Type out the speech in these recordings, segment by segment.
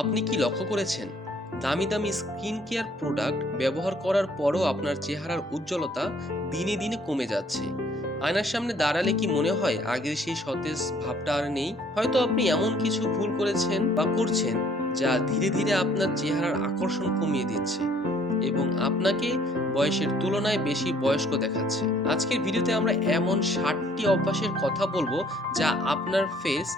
আপনি কি লক্ষ্য করেছেন, দামি দামি স্কিন কেয়ার প্রোডাক্ট ব্যবহার করার পরও আপনার চেহারার উজ্জ্বলতা দিনে দিনে কমে যাচ্ছে? আয়নার সামনে দাঁড়ালে কি মনে হয় আগের সেই সতেজ ভাবটা আর নেই? হয়তো আপনি এমন কিছু ভুল করেছেন বা করছেন যা ধীরে ধীরে আপনার চেহারার আকর্ষণ কমিয়ে দিচ্ছে এবং আপনাকে বয়সের তুলনায় বেশি বয়স্ক দেখাচ্ছে। আজকের ভিডিওতে আমরা এমন 60টি অভ্যাসের কথা বলবো যা আপনার ফেস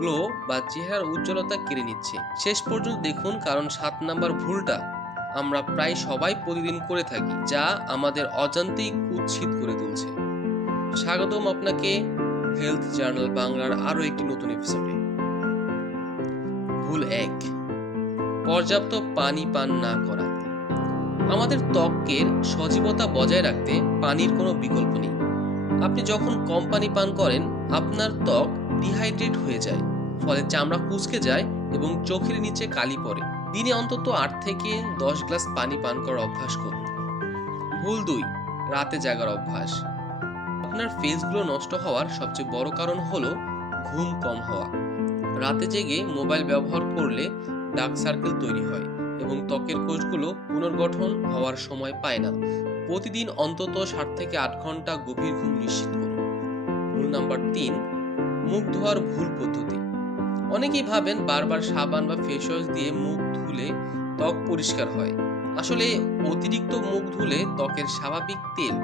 গ্লো বা চেহারার উজ্জ্বলতা কেড়ে নিচ্ছে। শেষ পর্যন্ত দেখুন, কারণ 7 নাম্বার ভুলটা আমরা প্রায় সবাই প্রতিদিন করে থাকি, যা আমাদের অজান্তেই কুৎসিত করে তুলছে। স্বাগতম আপনাকে হেলথ জার্নাল বাংলার আরও একটি নতুন এপিসোডে। ভুল 1, পর্যাপ্ত পানি পান না করা। আমাদের ত্বকের সজীবতা বজায় রাখতে পানির কোনো বিকল্প নেই। আপনি যখন কম পানি পান করেন, আপনার ত্বক ডিহাইড্রেট হয়ে যায়, ফলে চামড়া কুঁচকে যায় এবং চোখের নিচে কালি পড়ে। দিনে অন্তত 8 থেকে 10 গ্লাস পানি পান করার অভ্যাস করুন। ভুল 2, রাতে জাগার অভ্যাস। আপনার ফেসগুলো নষ্ট হওয়ার সবচেয়ে বড় কারণ হলো ঘুম কম হওয়া। রাতে জেগে মোবাইল ব্যবহার করলে ডার্ক সার্কেল তৈরি হয় এবং ত্বকের কোষগুলো পুনর্গঠন হওয়ার সময় পায় না। প্রতিদিন অন্তত 7 থেকে 8 ঘন্টা গভীর ঘুম নিশ্চিত করুন। ভুল নাম্বার 3, মুখ ধোয়ার ভুল পদ্ধতি। অনেকেই ভাবেন বারবার সাবান বা ফেস ওয়াশ দিয়ে মুখ ধুলে ত্বক পরিষ্কার হয়। আসলে অতিরিক্ত মুখ ধুলে ত্বকের স্বাভাবিক তেল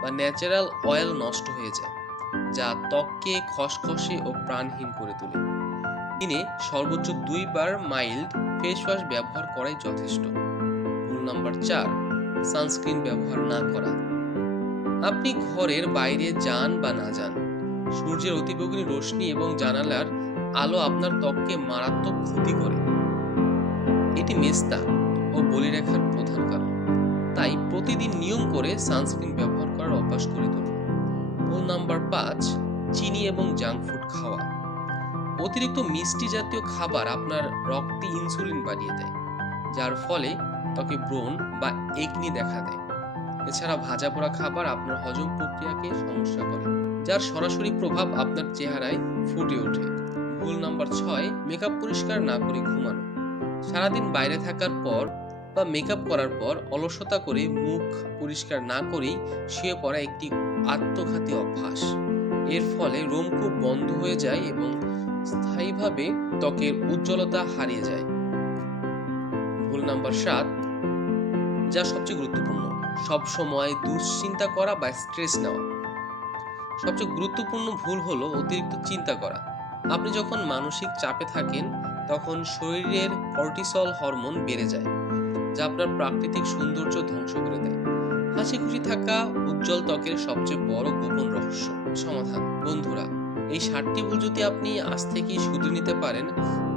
বা ন্যাচারাল অয়েল নষ্ট হয়ে যায়, যা ত্বককে খসখসে ও প্রাণহীন করে তোলে। দিনে সর্বোচ্চ 2 বার মাইল্ড ফেস ওয়াশ ব্যবহার করাই যথেষ্ট। ভুল নাম্বার 4, সানস্ক্রিন ব্যবহার না করা। আপনি ঘরের বাইরে যান বা না যান, সূর্যের অতিবেগুনি রশ্মি এবং জানালার আলো আপনার ত্বককে মারাত্মক ক্ষতি করে। এটি মেস্তা ও বলিরেখার প্রধান কারণ। তাই প্রতিদিন নিয়ম করে সানস্ক্রিন ব্যবহার করার অভ্যাস করে তুলুন। ভুল নাম্বার 5, চিনি এবং জাঙ্ক ফুড খাওয়া। অতিরিক্ত মিষ্টি জাতীয় খাবার আপনার রক্তে ইনসুলিন বাড়িয়ে দেয়, যার ফলে ত্বকে ব্রণ বা একনি দেখা দেয়। এছাড়া ভাজা পোড়া খাবার আপনার হজম প্রক্রিয়াকে সমস্যা করে, যার সরাসরি প্রভাব আপনার চেহারায় ফুটে ওঠে। ভুল নাম্বার 6, মেকআপ পরিষ্কার না করে ঘুমানো। সারাদিন বাইরে থাকার পর বা মেকআপ করার পর অলসতা করে মুখ পরিষ্কার না করেই শুয়ে পড়া একটি আত্মঘাতী অভ্যাস। এর ফলে রোমকূপ বন্ধ হয়ে যায় এবং স্থায়ীভাবে ত্বকের উজ্জ্বলতা হারিয়ে যায়। ভুল নাম্বার 7, যা সবচেয়ে গুরুত্বপূর্ণ, সব সময় দুশ্চিন্তা করা বা স্ট্রেস নেওয়া। সবচেয়ে গুরুত্বপূর্ণ ভুল হলো অতিরিক্ত চিন্তা করা। আপনি যখন মানসিক চাপে থাকেন, তখন শরীরের কর্টিসল হরমোন বেড়ে যায়, যা আপনার প্রাকৃতিক সৌন্দর্য ধ্বংস করে দেয়। হাসি খুশি থাকা উজ্জ্বল ত্বকের সবচেয়ে বড় গোপন রহস্য। সমাধান: বন্ধুরা, এই 7টি ভুল যদি আপনি আজ থেকেই শুধরে নিতে পারেন,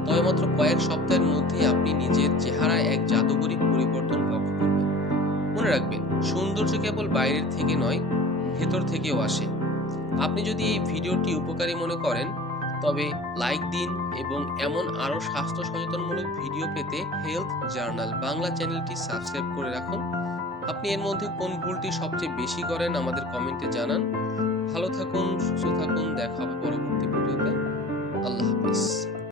তবে মাত্র কয়েক সপ্তাহের মধ্যে আপনি নিজের চেহারায় এক জাদুকরী পরিবর্তন লক্ষ্য করবেন। মনে রাখবেন, সৌন্দর্য কেবল বাইরের থেকে নয়, ভেতর থেকেও আসে। আপনি যদি এই ভিডিওটি উপকারী মনে করেন, তবে লাইক দিন এবং এমন আরও স্বাস্থ্য সচেতনমূলক ভিডিও পেতে হেলথ জার্নাল বাংলা চ্যানেলটি সাবস্ক্রাইব করে রাখুন। আপনি এর মধ্যে কোন ভুলটি সবচেয়ে বেশি করেন আমাদের কমেন্টে জানান। ভালো থাকুন, সুস্থ থাকুন, দেখা হবে পরবর্তী ভিডিওতে। আল্লাহ হাফেজ।